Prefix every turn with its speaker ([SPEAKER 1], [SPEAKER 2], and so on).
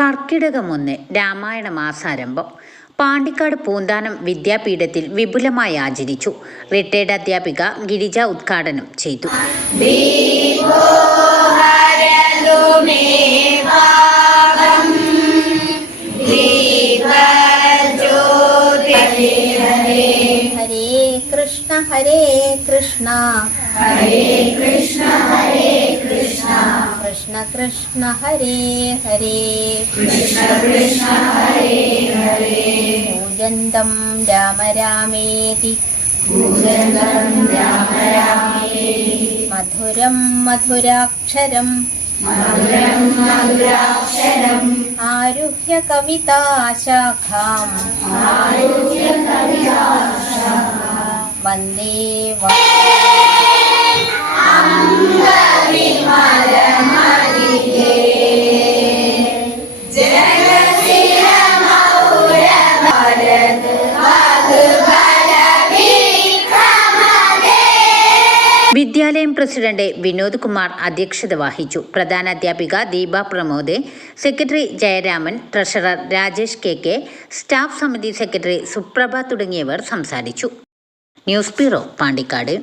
[SPEAKER 1] കർക്കിടകം ഒന്ന് രാമായണ മാസാരംഭം പാണ്ടിക്കാട് പൂന്താനം വിദ്യാപീഠത്തിൽ വിപുലമായി ആചരിച്ചു. റിട്ടയർഡ് അധ്യാപിക ഗിരിജ ഉദ്ഘാടനം ചെയ്തു.
[SPEAKER 2] ഹരേ കൃഷ്ണ ഹരേ കൃഷ്ണ ഹരേ കൃഷ്ണ ഹരേ കൃഷ്ണ. കൃഷ്ണ കൃഷ്ണ ഹരേ ഹരേ. കൃഷ്ണ കൃഷ്ണ ഹരേ ഹരേ പൂജന്തം രാമ രാമേതി രാമേതി മധുരം മധുരാക്ഷരം. മധുരം മധുരാക്ഷരം ആരുഹ്യ കവിതാശാഖാം വന്ദേ വ-
[SPEAKER 1] വിദ്യാലയം പ്രസിഡന്റ് വിനോദ് കുമാർ അധ്യക്ഷത വഹിച്ചു. പ്രധാന അധ്യാപിക Deepa Pramod secretary Jayaraman treasurer Rajesh K K staff സമിതി സെക്രട്ടറി സുപ്രഭ തുടങ്ങിയവർ സംസാരിച്ചു. News bureau Pandikkad.